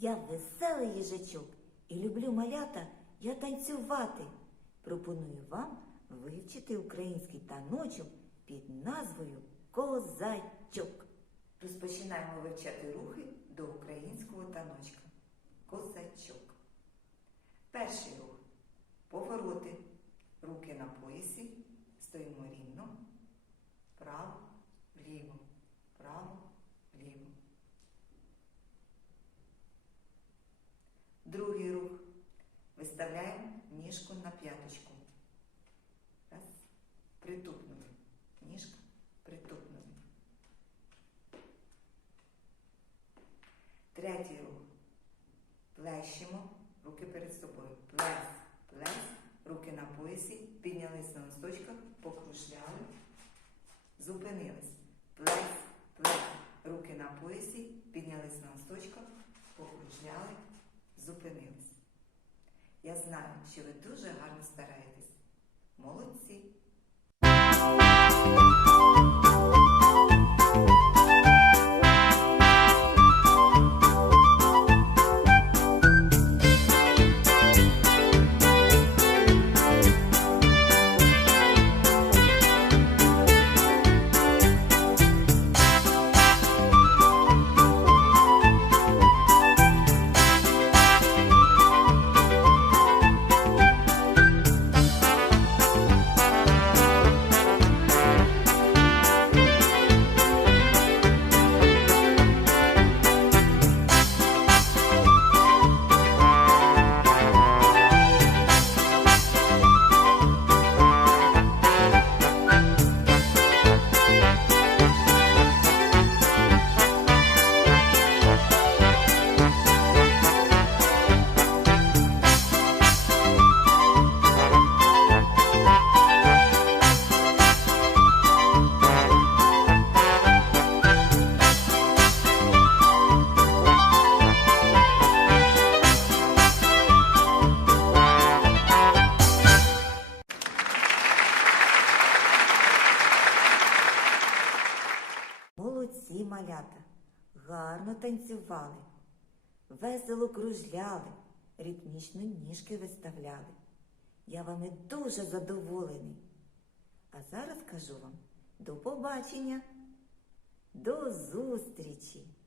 Я веселий їжачок і люблю малята я танцювати. Пропоную вам вивчити український таночок під назвою Козачок. Розпочинаємо вивчати рухи до українського таночка. Козачок. Перший рух. Повороти. Руки на поясі. Стоїмо рівно. Право, Другий рух. Виставляємо ніжку на п'яточку. Раз. Притупнули. Ніжка притупнули. Третій рух. Плещемо руки перед собою. Плес, плес, руки на поясі, піднялись на носочках, покружляли, зупинились. Плес, плес, руки на поясі, піднялись на носочках. Я знаю, що ви дуже гарно стараєтесь. Молодці! Молодці малята, гарно танцювали, весело кружляли, ритмічно ніжки виставляли. Я вами дуже задоволений. А зараз кажу вам до побачення, до зустрічі!